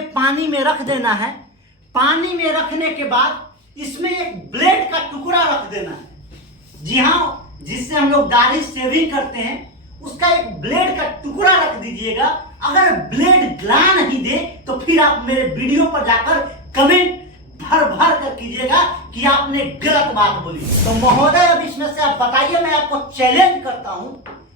हमें पानी में रख देना है। पानी में रखने के बाद इसमें एक ब्लेड का टुकड़ा रख देना है। जी हाँ, जिससे हम लोग दाढ़ी शेविंग करते हैं उसका एक ब्लेड का टुकड़ा रख दीजिएगा। अगर ब्लेड गला नहीं दे तो फिर आप मेरे वीडियो पर जाकर कमेंट भर भर कर कीजिएगा कि आपने गलत बात बोली। तो महोदय, अब इसमें से आप बताइए, मैं आपको चैलेंज करता हूं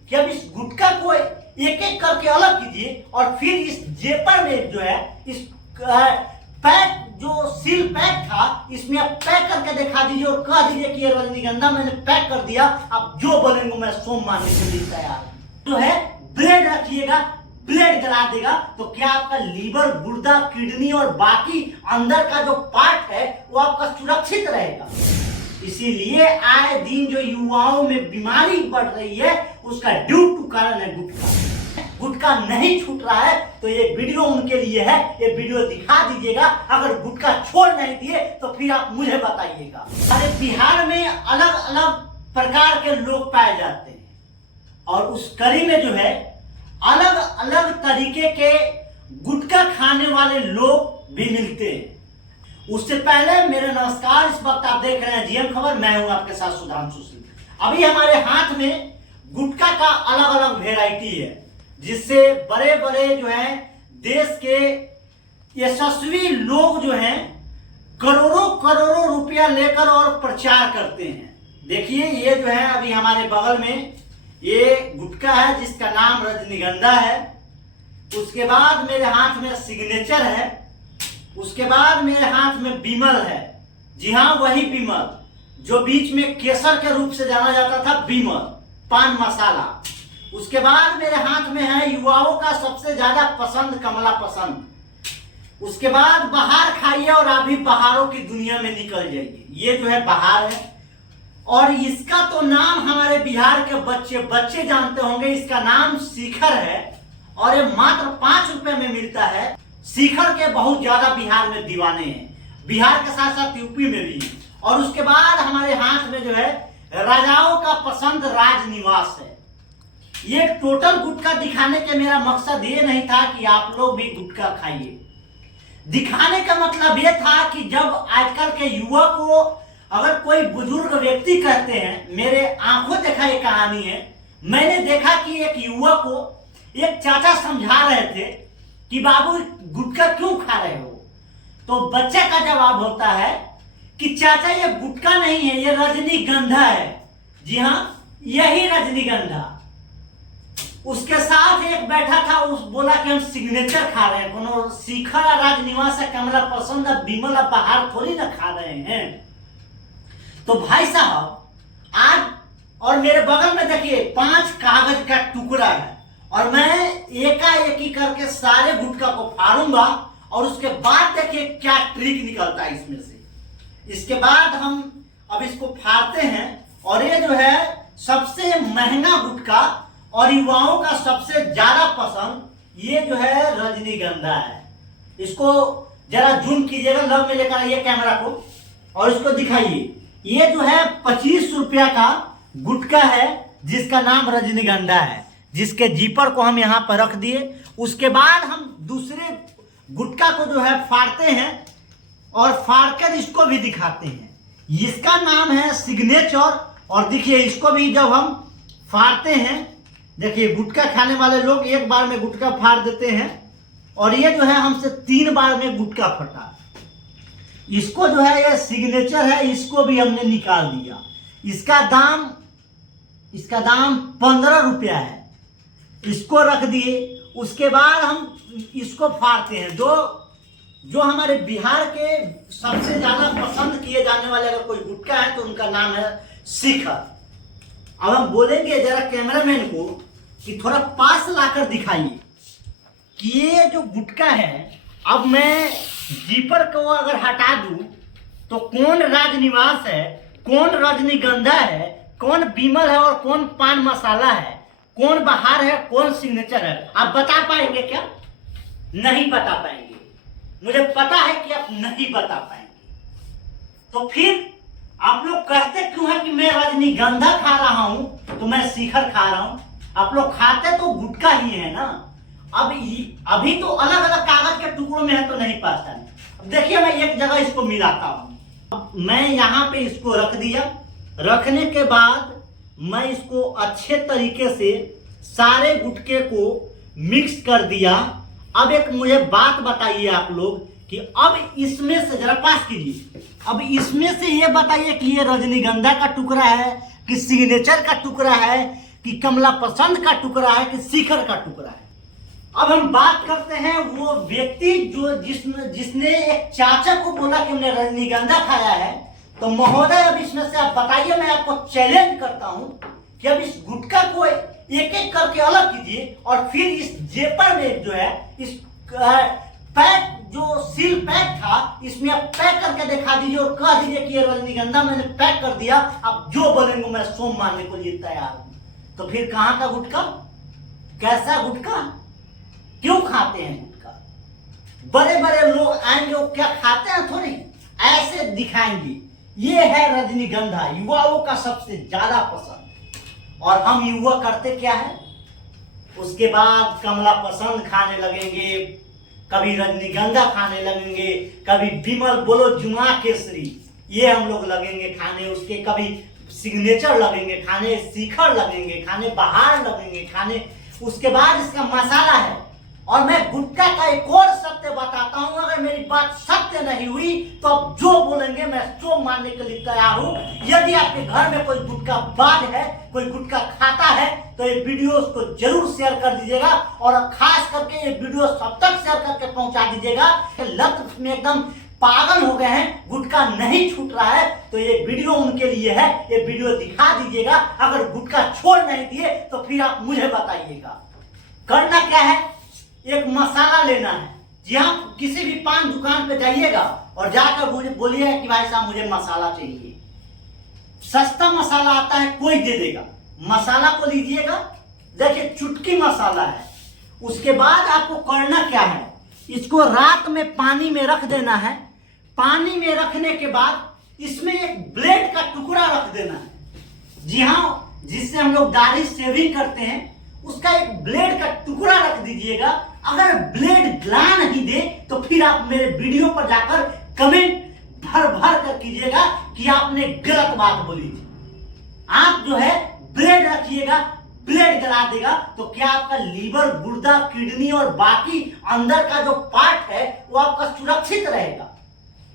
कि अब इस गुटखा को एक एक करके अलग कीजिए और फिर इस जेपर में जो है इस पैक जो सील पैक था इसमें आप पैक करके दिखा दीजिए और कह दीजिए कि ये रजनीगंधा मैंने पैक कर दिया। आप जो बोलेंगे मैं सोम मानने के लिए तैयार हूं। जो है ब्लेड रखिएगा, ब्लेड गला देगा तो क्या आपका लीवर, गुर्दा, किडनी और बाकी अंदर का जो पार्ट है वो आपका सुरक्षित रहेगा। इसीलिए आए दिन जो युवाओं में बीमारी बढ़ रही है उसका ड्यू टू कारण है गुटखा। गुटखा नहीं छूट रहा है तो ये वीडियो उनके लिए है, ये वीडियो दिखा दीजिएगा। अगर गुटखा छोड़ नहीं दिए तो फिर आप मुझे बताइएगा। हमारे बिहार में अलग अलग प्रकार के लोग पाए जाते हैं और उस कड़ी में जो है अलग अलग तरीके के गुटखा खाने वाले लोग भी मिलते हैं। उससे पहले मेरे नमस्कार, इस वक्त आप देख रहे हैं जीएम खबर, मैं हूं आपके साथ सुधांशु सिंह। अभी हमारे हाथ में गुटखा का अलग अलग वेराइटी है जिससे बड़े बड़े जो है देश के यशस्वी लोग जो हैं करोड़ों करोड़ों रुपया लेकर और प्रचार करते हैं। देखिए ये जो है अभी हमारे बगल में ये गुटखा है जिसका नाम रजनीगंधा है। उसके बाद मेरे हाथ में सिग्नेचर है। उसके बाद मेरे हाथ में बिमल है। जी हाँ, वही बिमल जो बीच में केसर के रूप से जाना जाता था, बिमल पान मसाला। उसके बाद मेरे हाथ में है युवाओं का सबसे ज्यादा पसंद कमला पसंद। उसके बाद बहार खाइए और अभी बहारों की दुनिया में निकल जाइए। ये जो है बहार है और इसका तो नाम हमारे बिहार के बच्चे जानते होंगे। इसका नाम शिखर है और ये मात्र 5 रुपए में मिलता है। शिखर के बहुत ज्यादा बिहार में दीवाने हैं, बिहार के साथ साथ यूपी में भी। और उसके बाद हमारे हाथ में जो है राजाओं का पसंद राजनिवास है। ये टोटल गुटखा दिखाने के मेरा मकसद ये नहीं था कि आप लोग भी गुटखा खाइए। दिखाने का मतलब ये था कि जब आजकल के युवा को अगर कोई बुजुर्ग व्यक्ति कहते हैं, मेरे आंखों देखा ये कहानी है। मैंने देखा कि एक युवा को एक चाचा समझा रहे थे कि बाबू गुटखा क्यों खा रहे हो, तो बच्चे का जवाब होता है कि चाचा ये गुटखा नहीं है, ये रजनीगंधा है। जी हाँ, यही रजनीगंधा। उसके साथ एक बैठा था, उस बोला कि हम सिग्नेचर खा रहे हैं। कोनो शिखर राजनिवास है, कमला पसंद है, बिमल बहार थोड़ी ना खा रहे हैं। तो भाई साहब आज और मेरे बगल में देखिए 5 कागज का टुकड़ा है और मैं एकाएकी करके सारे गुटखा को फाड़ूंगा और उसके बाद देखिए क्या ट्रिक निकलता है इसमें से। इसके बाद हम अब इसको फाड़ते हैं और ये जो है सबसे महंगा गुटखा और युवाओं का सबसे ज्यादा पसंद ये जो है रजनीगंधा है। इसको जरा जूम कीजिएगा, लग में लेकर आइए कैमरा को और इसको दिखाइए। ये जो है 25 रुपया का गुटखा है जिसका नाम रजनीगंधा है, जिसके जीपर को हम यहाँ पर रख दिए। उसके बाद हम दूसरे गुटखा को जो है फाड़ते हैं और फाड़कर इसको भी दिखाते हैं। इसका नाम है सिग्नेचर। और देखिए इसको भी जब हम फाड़ते हैं, देखिए गुटखा खाने वाले लोग एक बार में गुटखा फाड़ देते हैं और ये जो है हमसे 3 बार में गुटखा फटा। इसको जो है ये सिग्नेचर है, इसको भी हमने निकाल दिया। इसका दाम 15 रुपया है। इसको रख दिए। उसके बाद हम इसको फाड़ते हैं। जो हमारे बिहार के सबसे ज्यादा पसंद किए जाने वाले अगर कोई गुटखा है तो उनका नाम है शिखर। अब हम बोलेंगे जरा कैमरामैन को कि थोड़ा पास लाकर दिखाइए कि ये जो गुटखा है, अब मैं जीपर को अगर हटा दूं तो कौन राजनिवास है, कौन रजनीगंधा है, कौन बिमल है और कौन पान मसाला है, कौन बहार है, कौन सिग्नेचर है, आप बता पाएंगे क्या? नहीं बता पाएंगे। मुझे पता है कि आप नहीं बता पाएंगे। तो फिर आप लोग कहते क्यों है कि मैं रजनीगंधा खा रहा हूं तो मैं शिखर खा रहा हूं? आप लोग खाते तो गुटखा ही है ना। अभी तो अलग अलग कागज के टुकड़ों में है तो नहीं पहचाने। अब देखिए मैं एक जगह इसको मिलाता हूँ। अब मैं यहाँ पे इसको रख दिया, रखने के बाद मैं इसको अच्छे तरीके से सारे गुटके को मिक्स कर दिया। अब एक मुझे बात बताइए आप लोग कि अब इसमें से जरा पास कीजिए, अब इसमें से ये बताइए कि ये रजनीगंधा का टुकड़ा है कि सिग्नेचर का टुकड़ा है कि कमला पसंद का टुकड़ा है कि शिखर का टुकड़ा है। अब हम बात करते हैं वो व्यक्ति जो जिसने एक चाचा को बोला कि हमने रजनीगंधा खाया है। तो महोदय अब इसमें से आप बताइए, मैं आपको चैलेंज करता हूं कि अब इस गुटखा को एक एक करके अलग कीजिए और फिर इस जेपर में जो है इस पैक जो सील पैक था इसमें आप पैक करके दिखा दीजिए और कह दीजिए कि ये रजनीगंधा मैंने पैक कर दिया, आप जो बोलेंगे मैं सोम मानने को लिए तैयार हूं। तो फिर कहां का गुटखा, कैसा गुटखा, क्यों खाते हैं गुटखा? बड़े बड़े लोग आएंगे वो क्या खाते हैं थोड़ी, ऐसे दिखाएंगे ये है रजनीगंधा, युवाओं का सबसे ज्यादा पसंद। और हम युवा करते क्या है, उसके बाद कमला पसंद खाने लगेंगे, कभी रजनीगंधा खाने लगेंगे, कभी विमल बोलो जुमा केसरी ये हम लोग लगेंगे खाने, उसके कभी सिग्नेचर लगेंगे खाने, शिखर लगेंगे खाने, बहार लगेंगे खाने। उसके बाद इसका मसाला है। और मैं गुटखा का एक और सत्य बताता हूं, अगर मेरी बात सत्य नहीं हुई तो अब जो बोलेंगे मैं सो मानने के लिए तैयार हूं। यदि आपके घर में कोई गुटखा बाद है, कोई गुटखा खाता है तो ये वीडियो को जरूर शेयर कर दीजिएगा और खास करके ये वीडियो सब तक शेयर करके पहुंचा दीजिएगा। लत में एकदम पागल हो गए हैं, गुटखा नहीं छूट रहा है, तो ये वीडियो उनके लिए है, ये वीडियो दिखा दीजिएगा। अगर गुटखा छोड़ नहीं दिए तो फिर आप मुझे बताइएगा। करना क्या है, एक मसाला लेना है। जी हाँ, किसी भी पान दुकान पे जाइएगा और जाकर मुझे बोलिएगा कि भाई साहब मुझे मसाला चाहिए। सस्ता मसाला आता है, कोई दे देगा। मसाला को लीजिएगा, देखिए चुटकी मसाला है। उसके बाद आपको करना क्या है, इसको रात में पानी में रख देना है। पानी में रखने के बाद इसमें एक ब्लेड का टुकड़ा रख देना है। जी हाँ, जिससे हम लोग दाढ़ी शेविंग करते हैं उसका एक ब्लेड का टुकड़ा रख दीजिएगा। अगर ब्लेड गला नहीं दे तो फिर आप मेरे वीडियो पर जाकर कमेंट भर भर कर कीजिएगा कि आपने गलत बात बोली थी। आप जो है ब्लेड रखिएगा, ब्लेड गला देगा तो क्या आपका लीवर, गुर्दा, किडनी और बाकी अंदर का जो पार्ट है वो आपका सुरक्षित रहेगा।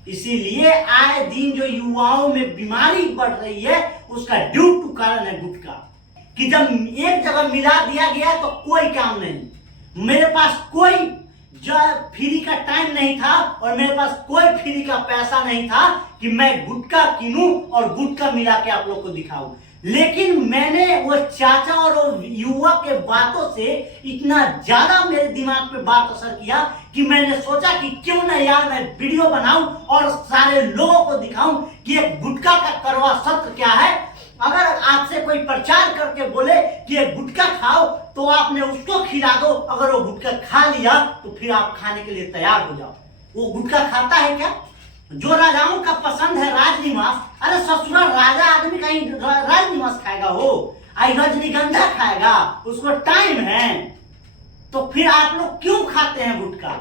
इसीलिए आए दिन जो युवाओं में बीमारी बढ़ रही है उसका ड्यू टू कारण है गुटखा, कि जब एक जगह मिला दिया गया तो कोई काम नहीं। मेरे पास कोई जो फ्री का टाइम नहीं था और मेरे पास कोई फ्री का पैसा नहीं था कि मैं गुटखा किनूं और गुटखा मिला के आप लोग को दिखाऊं। लेकिन मैंने वो चाचा और वो युवा के बातों से इतना ज्यादा मेरे दिमाग पे बात असर किया कि मैंने सोचा कि क्यों ना यार मैं वीडियो बनाऊं और सारे लोगों को दिखाऊं कि एक गुटखा का कड़वा सत्य क्या है। अगर आपसे कोई प्रचार करके बोले कि ये गुटखा खाओ तो आपने उसको खिला दो, अगर वो गुटखा खा लिया तो फिर आप खाने के लिए तैयार हो जाओ। वो गुटखा खाता है क्या? जो राजाओं का पसंद है राजनिवास, अरे ससुरा राजा आदमी कहीं राजनिवास खाएगा, हो आई रजनीगंधा खाएगा, उसको टाइम है। तो फिर आप लोग क्यों खाते हैं गुटखा?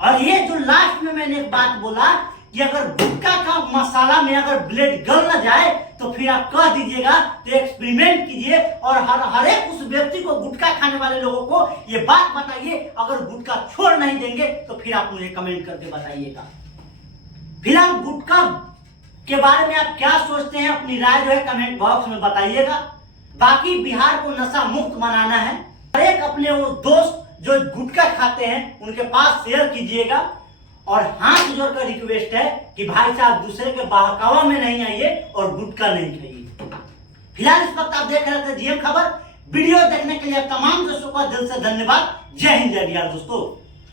और ये जो लास्ट में मैंने एक बात बोला कि अगर गुटखा का मसाला में अगर ब्लेड गल न जाए तो फिर आप कह दीजिएगा, तो एक्सपेरिमेंट कीजिए और हर एक उस व्यक्ति को, गुटखा खाने वाले लोगों को ये बात बताइए। अगर गुटखा छोड़ नहीं देंगे तो फिर आप मुझे कमेंट करके बताइएगा। फिलहाल गुटखा के बारे में आप क्या सोचते हैं, अपनी राय जो है कमेंट बॉक्स में बताइएगा। बाकी बिहार को नशा मुक्त बनाना है। हर एक अपने वो दोस्त जो गुटखा खाते हैं उनके पास शेयर कीजिएगा और हाथ जोड़कर रिक्वेस्ट है कि भाई साहब दूसरे के बहकावा में नहीं आइए और गुटखा नहीं खाइए। फिलहाल इस वक्त आप देख रहे थे जीएम खबर। वीडियो देखने के लिए तमाम दोस्तों का दिल से धन्यवाद। जय हिंद, जय बिहार दोस्तों।